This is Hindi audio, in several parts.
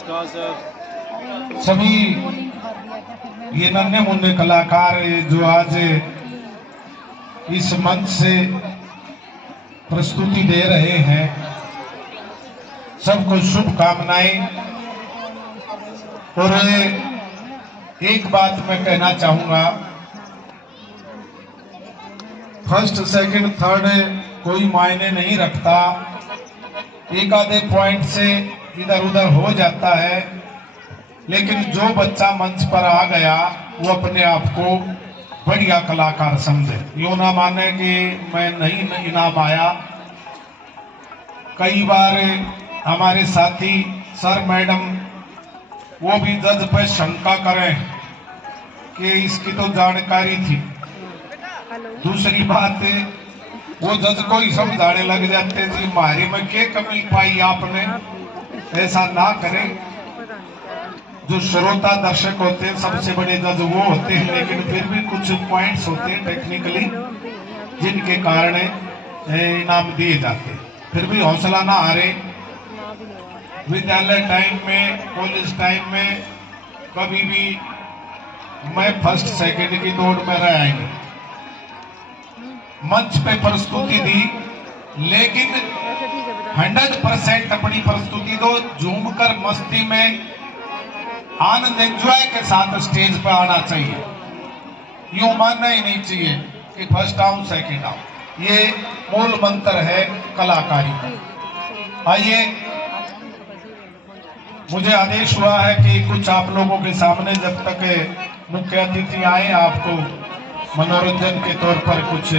नमस्कार सर। सभी ये नन्हे मुन्ने कलाकार जो आज इस मंच से प्रस्तुति दे रहे हैं, सबको शुभकामनाएं। और एक बात मैं कहना चाहूंगा, फर्स्ट सेकंड थर्ड कोई मायने नहीं रखता, एक आधे पॉइंट से इधर उधर हो जाता है, लेकिन जो बच्चा मंच पर आ गया वो अपने आप को बढ़िया कलाकार समझे। यूं ना माने कि मैं नहीं इनाम आया। कई बार हमारे साथी सर मैडम वो भी जज पे शंका करें कि इसकी तो जानकारी थी। दूसरी बात, वो जज को ही समझाने लग जाते जी हमारे में क्या कमी पाई आपने। ऐसा ना करें। जो श्रोता दर्शक होते हैं सबसे बड़े जज वो होते हैं, लेकिन फिर भी कुछ पॉइंट्स होते हैं टेक्निकली जिनके कारण इनाम दिए जाते हैं। फिर भी हौसला ना हारे। विद्यालय टाइम में, कॉलेज टाइम में कभी भी मैं फर्स्ट सेकंड की दौड़ में रहा ही नहीं। मंच पे प्रस्तुति दी, लेकिन 100% अपनी प्रस्तुति दो, झूमकर मस्ती में आनंद एंजॉय के साथ स्टेज पर आना चाहिए। यूं मानना ही नहीं चाहिए कि फर्स्ट आऊं सेकंड आऊं। ये मूल मंत्र है कलाकारी का। आइए, मुझे आदेश हुआ है कि कुछ आप लोगों के सामने जब तक मुख्य अतिथि आए आपको मनोरंजन के तौर पर कुछ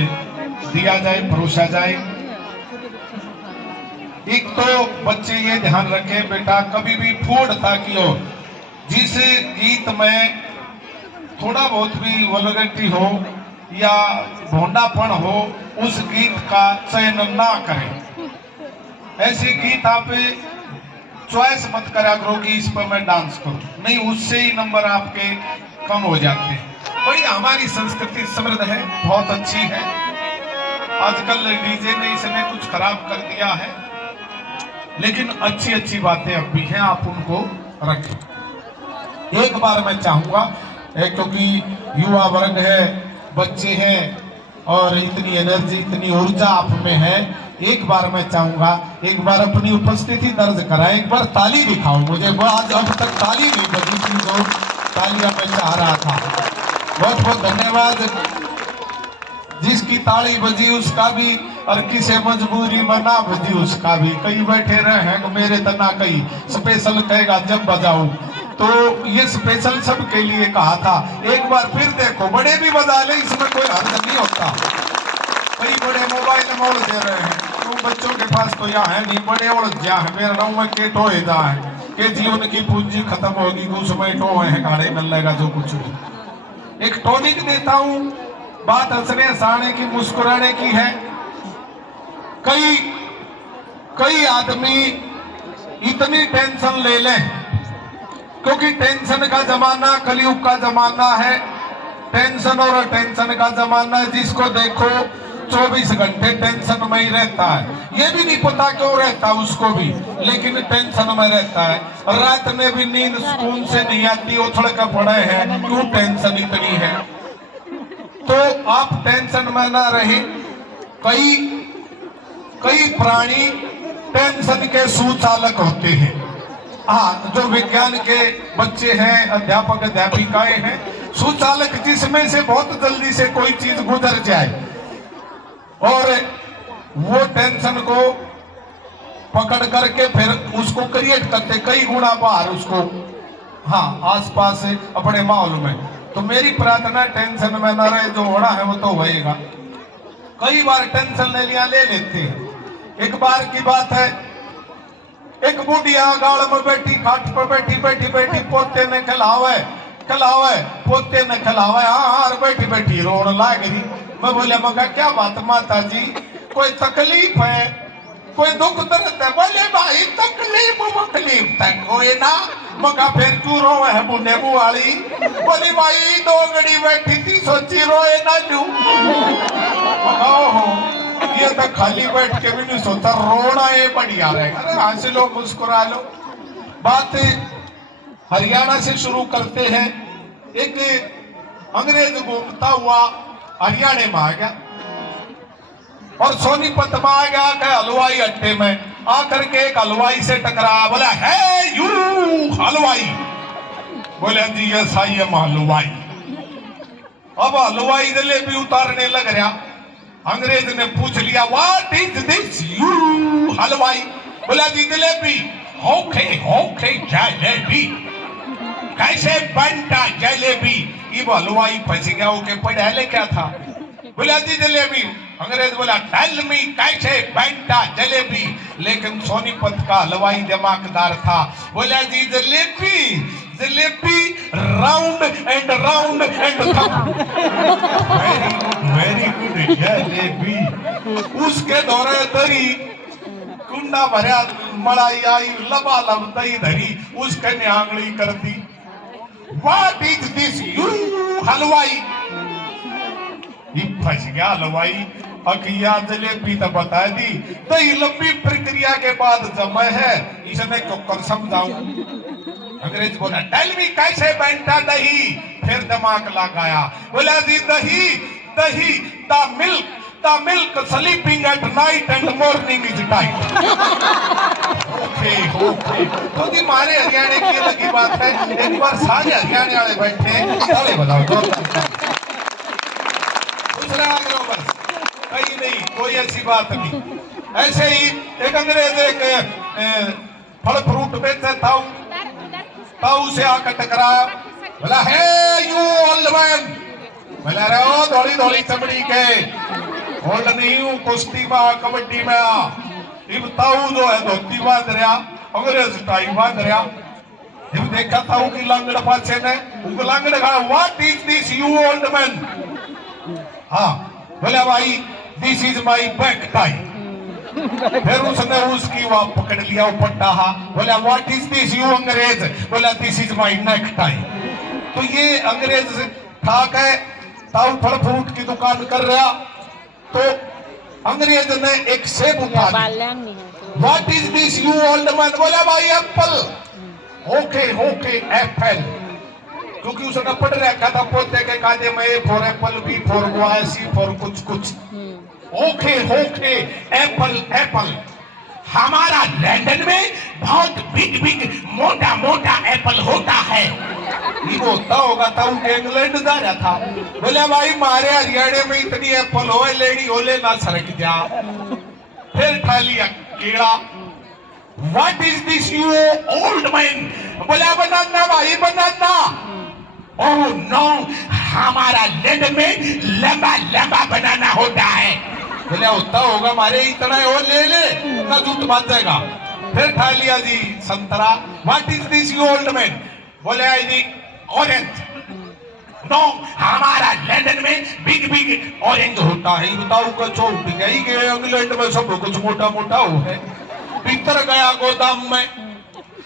दिया जाए, परोसा जाए। एक तो बच्चे ये ध्यान रखें बेटा, कभी भी फूडता की ओर, जिस गीत में थोड़ा बहुत भी वल्गैरिटी हो या भोंडापन हो, उस गीत का चयन ना करें। ऐसे गीत आप चॉइस मत करा करो कि इस पर मैं डांस करूं, नहीं, उससे ही नंबर आपके कम हो जाते हैं। बड़ी हमारी संस्कृति समृद्ध है, बहुत अच्छी है। आजकल डीजे ने इसने कुछ खराब कर दिया है, लेकिन अच्छी अच्छी बातें अब भी हैं, आप उनको रखें। एक बार मैं चाहूंगा, क्योंकि युवा वर्ग है, बच्चे हैं और इतनी एनर्जी, इतनी ऊर्जा आप में है, एक बार मैं चाहूंगा एक बार अपनी उपस्थिति दर्ज कराएं, एक बार ताली दिखाओ मुझे। आज अब तक ताली नहीं बजी थी, जो तालियां मैं चाह रहा था। बहुत बहुत धन्यवाद। जिसकी ताली बजी उसका भी, और किसे मजबूरी में ना बजी उसका भी। कई बैठे रहे हैं मेरे तना, कई स्पेशल कहेगा जब बजाऊं, तो ये स्पेशल सबके लिए कहा था। एक बार फिर देखो, बड़े भी बजा ले, इसमें कोई हर्ज नहीं होता। कई बड़े मोबाइल मोड़ दे रहे हैं, तो बच्चों के पास तो यहाँ है नहीं, बड़े और ज्या है। मेरा नाम में के टोए जा है कि जीवन की पूंजी खत्म होगी, कुछ में टोए है, गाड़े मिल लेगा जो कुछ भी। एक टॉनिक देता हूँ, बात हंसने हंसाने की, मुस्कुराने की है। कई आदमी इतनी टेंशन ले लें, क्योंकि टेंशन का जमाना कलयुग का जमाना है। टेंशन और टेंशन का जमाना है, जिसको देखो 24 घंटे टेंशन में ही रहता है। ये भी नहीं पता क्यों रहता उसको भी, लेकिन टेंशन में रहता है। रात में भी नींद सुकून से नहीं आती, उछल कर पड़े हैं, क्यों टेंशन इतनी है। तो आप टेंशन में ना रहे। कई प्राणी टेंशन के सुचालक होते हैं। हाँ, जो विज्ञान के बच्चे हैं, अध्यापक अध्यापिकाएं हैं, सुचालक जिसमें से बहुत जल्दी से कोई चीज गुजर जाए और वो टेंशन को पकड़ करके फिर उसको क्रिएट करते कई गुना बाहर उसको, हाँ, आसपास अपने माहौल में। तो मेरी प्रार्थना टेंशन में न रहे, जो होना है वो तो होएगा। कई बार टेंशन ले लेते हैं। एक बार की बात है, एक बुढ़िया गाड़ में बैठी, खाट पर बैठी पोते ने खिलावे, पोते ने खिलावे, हाँ, बैठी रोन लाग रही। मैं बोले, मगा क्या बात माता जी, कोई तकलीफ है, कोई दुख दर्द है? बोले भाई तकलीफ तक कोई ना, मगा फिर क्यों रोए है बुढ़े बुआली? बोली भाई दो घड़ी बैठी थी, सोची रोए ना लू। ये तो खाली बैठ के भी नहीं सोचा, रोना ये बढ़िया रहेगा। अरे हंस लो, मुस्कुरा लो। बात हरियाणा से शुरू करते हैं। एक अंग्रेज घूमता हुआ हरियाणा में आ गया और सोनीपत में आ गया कि हलवाई अड्डे में आकर के एक हलवाई से टकराया। बोला, है यू हलवाई? बोले, जी यस आई एम हलवाई। अब हलवाई जलेबी उतारने लग रहा। अंग्रेज ने पूछ लिया, व्हाट इज दिस यू हलवाई? बोला, जी जलेबी। ओके ओके जलेबी, कैसे बनता जलेबी? ये हलवाई फंस गया। ओके पढ़ा क्या था? बोला, जी जलेबी। अंग्रेज बोला, टेल मी कैसे बनता जलेबी? लेकिन सोनीपत का हलवाई दिमागदार था। बोला, जी jalebi, jalebi round and very good jalebi. उसके दौरे दरी कुंडा भरा मलाई आई, लबालब दही धरी, उसके ने आंगली कर दी। व्हाट इज दिस यू हलवाई? फंस गया हलवाई। अकिया जलेबी तो बता दी, दही लंबी प्रक्रिया के बाद जमा है, इसने क्यों कर समझाऊं? अंग्रेज बोला, टेल मी कैसे बनता दही? फिर दिमाग लगाया। बोला, जी दही, दही the milk sleeping at night and morning is tight. Okay okay, तो जी हमारे हरियाणा की अलग ही बात है। एक बार सारे हरियाणा वाले बैठे, ताली बजाओ जोरदार। दूसरा आगे बस, कहीं नहीं, कोई ऐसी बात नहीं। ऐसे ही एक अंग्रेज एक फल फ्रूट बेचता था, ताऊ से आकर टकराया। बोला, है यू ओल्ड मैन? बोला, रे ओ धोली धोली चमड़ी के, ओल्ड नहीं हूँ, कुश्ती में कबड्डी में आ। इब ताऊ जो है धोती बांध रहा, अंग्रेज टाई बांध रहा। इब देखा ताऊ की लांगड़ पाछे ने, उनको लांगड़ कहा, what is this you old man? हाँ, बोला, भाई this is my back tie. फिर उसने उसकी वहां पकड़ लिया पट्टा। बोला, व्हाट इज दिस यू अंग्रेज? बोला, this is my neck tie. तो ये अंग्रेज ठाक है, ताऊ फल फ्रूट की दुकान कर रहा, तो अंग्रेज ने एक सेब उठा लिया। What is this you old man? बोला, भाई एप्पल। ओके ओके एप्पल, क्योंकि उसने पढ़ रखा था पोते के कादे में, A for apple, B for boy, C for कुछ कुछ। Okay okay apple apple. हमारा लंदन में बहुत बिग बिग मोटा मोटा एप्पल होता है। ये होता होगा था, इंग्लैंड जा रहा था। बोले, भाई मारे हरियाणा में इतनी एप्पल हो, लेडी होले ना सरक जा। फिर खा लिया केला। What is this you old man? बोला, बनाना भाई बनाना। ओह नो, हमारा लंदन में लंबा लंबा बनाना होता है। बोले, होता होगा, हमारे इतना है, और ले ले ना, जूत बांध जाएगा। फिर खा लिया जी संतरा। What is this you old man? बोले, आई जी ऑरेंज। नो, हमारा लंदन में बिग बिग ऑरेंज होता है। बताओ का चौक गई कि इंग्लैंड में सब कुछ मोटा मोटा हो है। भीतर गया गोदाम में,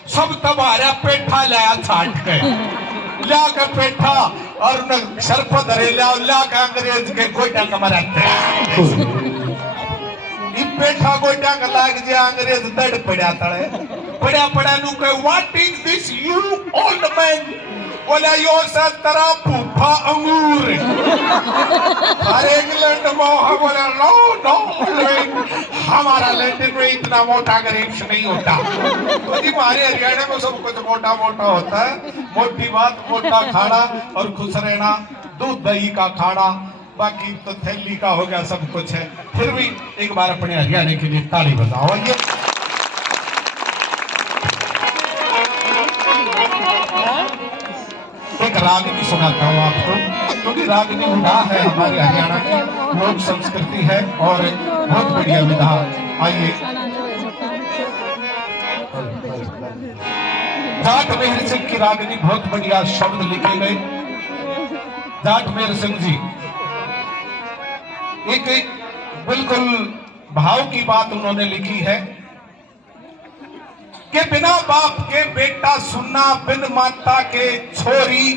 सब तबारा पेठा लाया छाट के, लाकर पेठा और न सर्फ धरे लाकर अंग्रेज के गोटा कमरा पेठा गोटा का लाग जा। अंग्रेज दड़ पड़ा तड़े, पड़ा नु के, what is this you old man? बोला, यो संतरा फूफा अंगूर। अरे इंग्लैंड में बोला, नो नो, हमारा लंदन में इतना मोटा ग्रेप्स नहीं होता। तो जी हमारे हरियाणा में सब कुछ मोटा मोटा होता है। मोटी बात, मोटा खाना और खुश रहना, दूध दही का खाना, बाकी तो थैली का हो गया, सब कुछ है। फिर भी एक बार अपने हरियाणा के लिए ताली बजाओ। ये एक रागनी सुनाता हूँ आपको, क्योंकि रागनी विधा है हमारे हरियाणा की लोक संस्कृति है और बहुत बढ़िया विधा। आइए, जाट मेहर सिंह की रागनी, बहुत बढ़िया शब्द लिखे गए। जाट मेहर सिंह जी एक बिल्कुल भाव की बात उन्होंने लिखी है कि बिना बाप के बेटा सुनना, बिन माता के छोरी,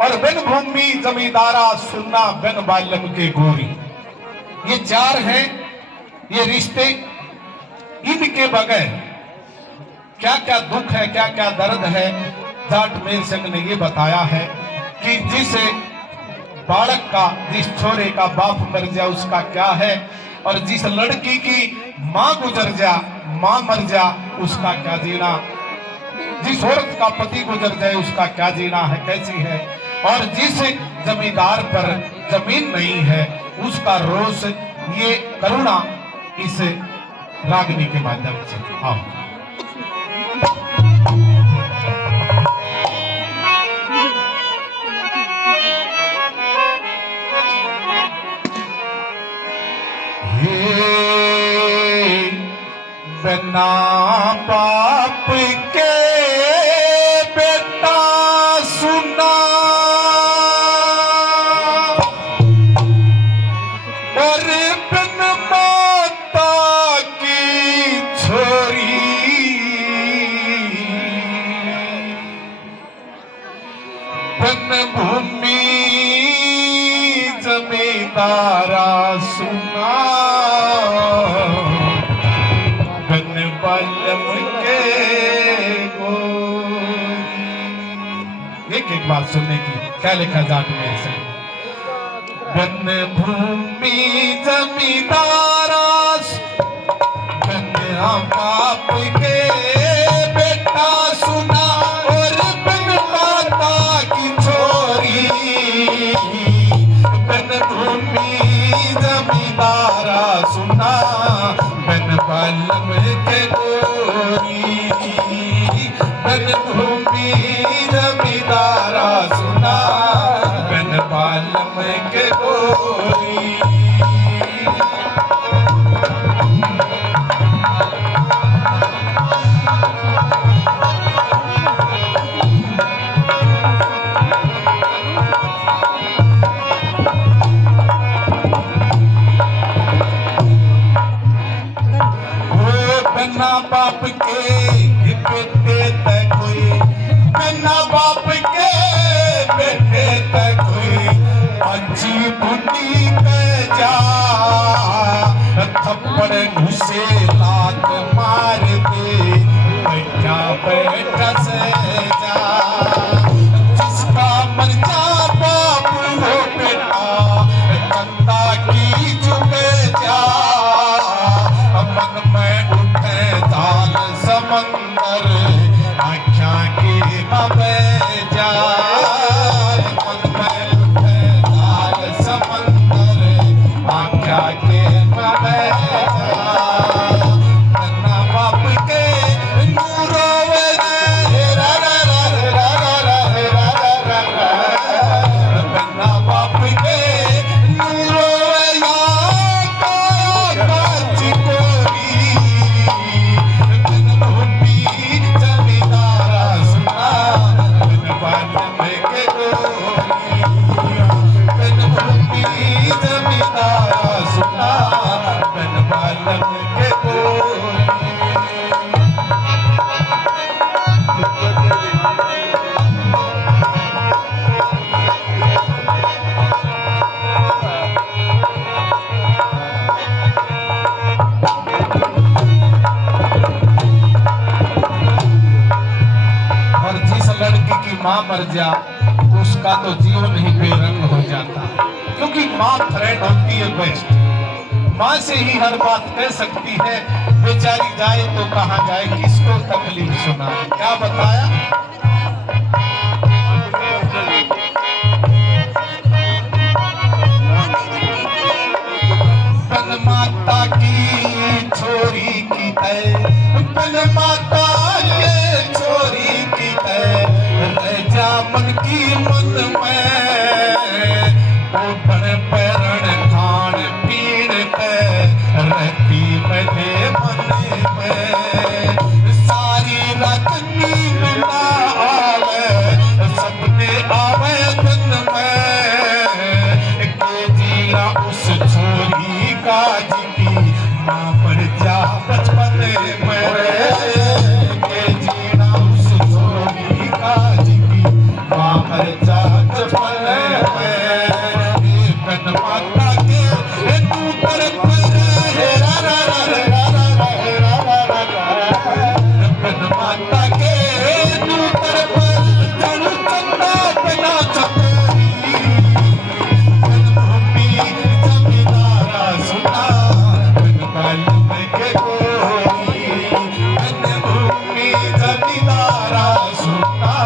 और बिन भूमि जमींदारा सुनना, बिन बालम के गोरी। ये चार हैं ये रिश्ते, इनके बगैर क्या क्या दुख है, क्या क्या दर्द है। जाट मेल सिंह ने ये बताया है कि जिस बालक का, जिस छोरे का बाप मर जा उसका क्या है, और जिस लड़की की माँ गुजर जा, माँ मर जा, उसका क्या जीना। जिस औरत का पति गुजर जाए उसका क्या जीना है, कैसी है। और जिस जमींदार पर जमीन नहीं है उसका रोष, ये करुणा इस रागनी के माध्यम से। हाँ, बिना बाप के बेटा सुना, और बिन माता की छोरी, बिन भूमि जमींदारा सुना, एक बात सुनने की, क्या लिखा जाट में से। बन भूमि जमींदारा, बन बाप के बेटा सुना, और बन माता की छोरी, बन भूमि जमींदारा सुना, बन बालम के गोरी, बन भूमि जमींदारा सुना, बन बालम के गोरी। बिना बाप के बेटे तक कोई, बिना बाप के बेटे तक कोई, अच्छी बुद्धि पे जा, थप्पड़ घुसे लात मार दे, बैठा बैठा से जा। जिसका मर जा बाप हो बेटा, कंधा की चुके जा, मन में उठे ताल समंदर, आख्या की बबे जा, मन में उठे ताल समंदर, आख्या के बबे जा। बिना बाप के नूरो वे रा रा रा रा रा रा रा रा, बिना बाप के नूरो वे या काची कोरी, बिन भूमि जमींदारा सुना, बिन बालम के गोरी, बिन भूमि जमींदारा सुना, बिन बालम के गोरी। और जिस लड़की की माँ मर जा उसका तो जीवन ही बेरंग हो जाता, क्योंकि माँ फ्रेंड होती है बेस्ट। माँ से ही हर बात कह सकती है। बेचारी जाए तो कहाँ जाए, किसको तकलीफ सुनाए। क्या बताया